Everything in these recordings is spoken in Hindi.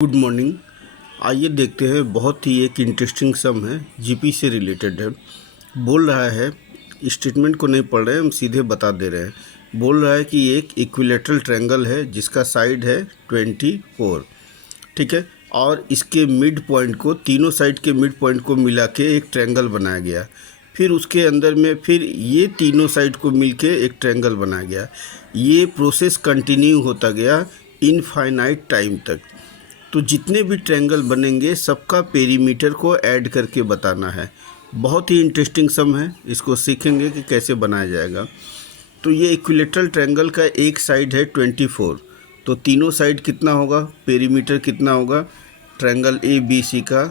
Good morning. आइए देखते हैं, बहुत ही एक इंटरेस्टिंग सम है, जीपी से रिलेटेड है। बोल रहा है, स्टेटमेंट को नहीं पढ़ रहे हैं, हम सीधे बता दे रहे हैं। बोल रहा है कि एक इक्विलेटरल ट्रायंगल है जिसका साइड है 24, ठीक है, और इसके मिड पॉइंट को, तीनों साइड के मिड पॉइंट को मिला के एक ट्रायंगल बनाया गया। फिर उसके अंदर में फिर ये तीनों साइड को मिल के एक ट्रायंगल बनाया गया। ये प्रोसेस कंटिन्यू होता गया इनफाइनाइट टाइम तक। तो जितने भी ट्रायंगल बनेंगे सबका पेरीमीटर को ऐड करके बताना है। बहुत ही इंटरेस्टिंग सम है, इसको सीखेंगे कि कैसे बनाया जाएगा। तो ये इक्विलेटरल ट्रायंगल का एक साइड है 24, तो तीनों साइड कितना होगा, पेरीमीटर कितना होगा ट्रायंगल ए बी सी का।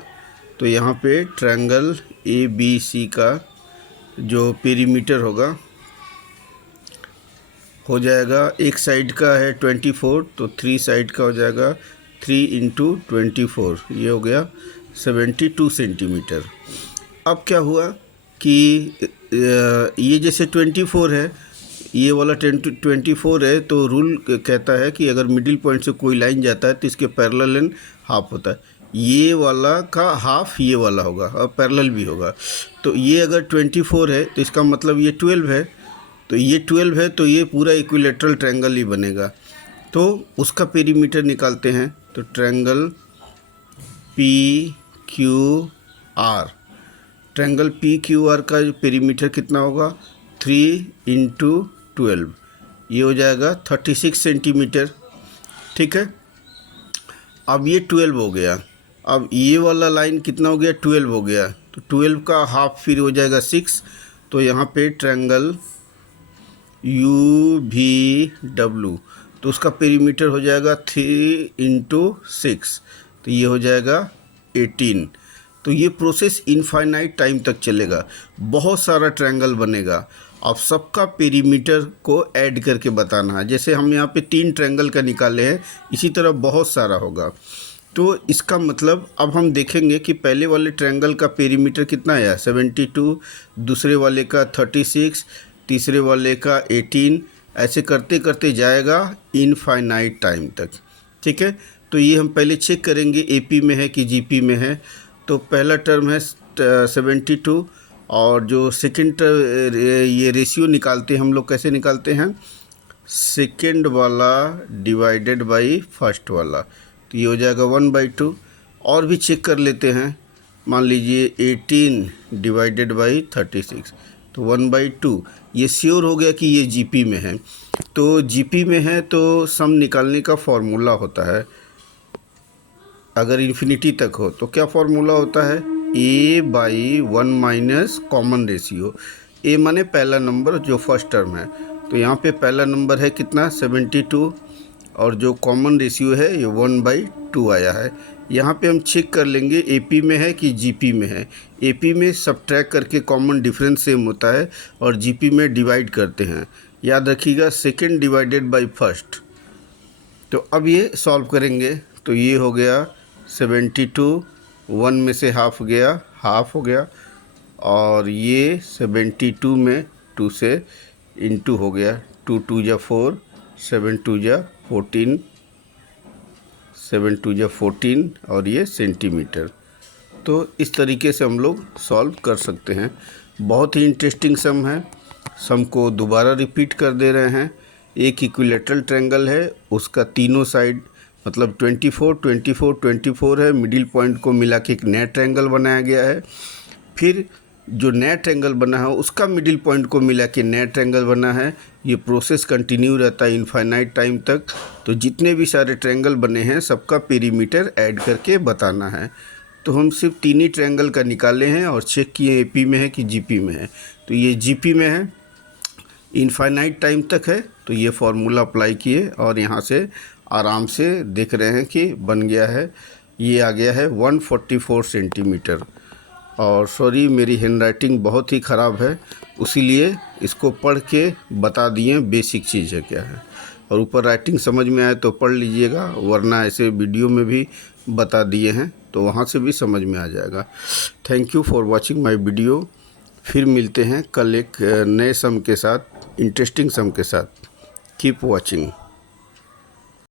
तो यहाँ पे ट्रायंगल ए बी सी का जो पेरीमीटर होगा हो जाएगा, एक साइड का है 24, तो 3 साइड का हो जाएगा 3 इंटू 24, ये हो गया 72 सेंटीमीटर। अब क्या हुआ कि ये जैसे 24 है, ये वाला 24 है, तो रूल कहता है कि अगर मिडिल पॉइंट से कोई लाइन जाता है तो इसके पैरेलल लेंथ हाफ होता है। ये वाला का हाफ ये वाला होगा और पैरेलल भी होगा। तो ये अगर 24 है तो इसका मतलब ये 12 है, तो ये 12 है, तो ये पूरा इक्विलेटरल ट्रायंगल ही बनेगा। तो उसका पेरीमीटर निकालते हैं। तो triangle P Q R, triangle P Q R का पेरीमीटर कितना होगा 3 इंटू 12, ये हो जाएगा 36 सेंटीमीटर, ठीक है। अब ये 12 हो गया। अब ये वाला लाइन कितना हो गया, 12 हो गया, तो 12 का हाफ फिर हो जाएगा 6। तो यहाँ पे ट्रायंगल यू भी डब्लू, तो उसका पेरीमीटर हो जाएगा 3 इंटू 6, तो ये हो जाएगा 18। तो ये प्रोसेस इनफाइनाइट टाइम तक चलेगा, बहुत सारा ट्रायंगल बनेगा। अब सबका पेरीमीटर को ऐड करके बताना है। जैसे हम यहाँ पे 3 ट्रायंगल का निकाले हैं, इसी तरह बहुत सारा होगा। तो इसका मतलब अब हम देखेंगे कि पहले वाले ट्रायंगल का पेरीमीटर कितना आया 72, दूसरे वाले का 36, तीसरे वाले का 18, ऐसे करते करते जाएगा इनफाइनाइट टाइम तक, ठीक है। तो ये हम पहले चेक करेंगे एपी में है कि जीपी में है। तो पहला टर्म है 72, और जो सेकंड ये रेशियो निकालते हैं हम लोग, कैसे निकालते हैं, सेकंड वाला डिवाइडेड बाई फर्स्ट वाला, तो ये हो जाएगा 1/2। और भी चेक कर लेते हैं, मान लीजिए 18 डिवाइडेड बाई 36, तो 1/2। ये श्योर हो गया कि ये जीपी में है। तो जीपी में है तो सम निकालने का फॉर्मूला होता है, अगर इन्फिनिटी तक हो तो क्या फॉर्मूला होता है, a by 1 minus common ratio. a माने पहला नंबर जो फर्स्ट टर्म है, तो यहाँ पे पहला नंबर है कितना 72, और जो कॉमन रेशियो है ये 1/2 आया है। यहाँ पे हम चेक कर लेंगे एपी में है कि जीपी में है। एपी में सब्ट्रैक्ट करके कॉमन डिफरेंस सेम होता है, और जीपी में डिवाइड करते हैं। याद रखिएगा सेकंड डिवाइडेड बाय फर्स्ट। तो अब ये सॉल्व करेंगे, तो ये हो गया 72, 1 में से हाफ गया, हाफ हो गया, और ये 72 में 2 से इंटू हो गया, 2 2 जा 4, 7 2 जा 14, 7 2 जा 14, और ये सेंटीमीटर। तो इस तरीके से हम लोग सॉल्व कर सकते हैं। बहुत ही इंटरेस्टिंग सम है। सम को दोबारा रिपीट कर दे रहे हैं। एक इक्विलेटरल ट्रायंगल है, उसका तीनों साइड मतलब 24 24 24 है, मिडिल पॉइंट को मिला के एक नया ट्रायंगल बनाया गया है। फिर जो नया ट्रायंगल बना है उसका मिडिल पॉइंट को मिला के नया ट्रायंगल बना है। ये प्रोसेस कंटिन्यू रहता है इनफाइनाइट टाइम तक। तो जितने भी सारे ट्रायंगल बने हैं सबका पेरीमीटर ऐड करके बताना है। तो हम सिर्फ 3 ही ट्रायंगल का निकाले हैं और चेक किए एपी में है कि जीपी में है। तो ये जीपी में है, इनफाइनाइट टाइम तक है, तो ये फार्मूला अप्लाई किए और यहाँ से आराम से देख रहे हैं कि बन गया है। ये आ गया है 144 सेंटीमीटर। और सॉरी, मेरी हैंडराइटिंग बहुत ही ख़राब है, उसीलिए इसको पढ़ के बता दिए बेसिक चीज़ है क्या है। और ऊपर राइटिंग समझ में आए तो पढ़ लीजिएगा, वरना ऐसे वीडियो में भी बता दिए हैं तो वहाँ से भी समझ में आ जाएगा। Thank you for watching my video. फिर मिलते हैं कल एक नए सम के साथ, इंटरेस्टिंग सम के साथ। Keep watching.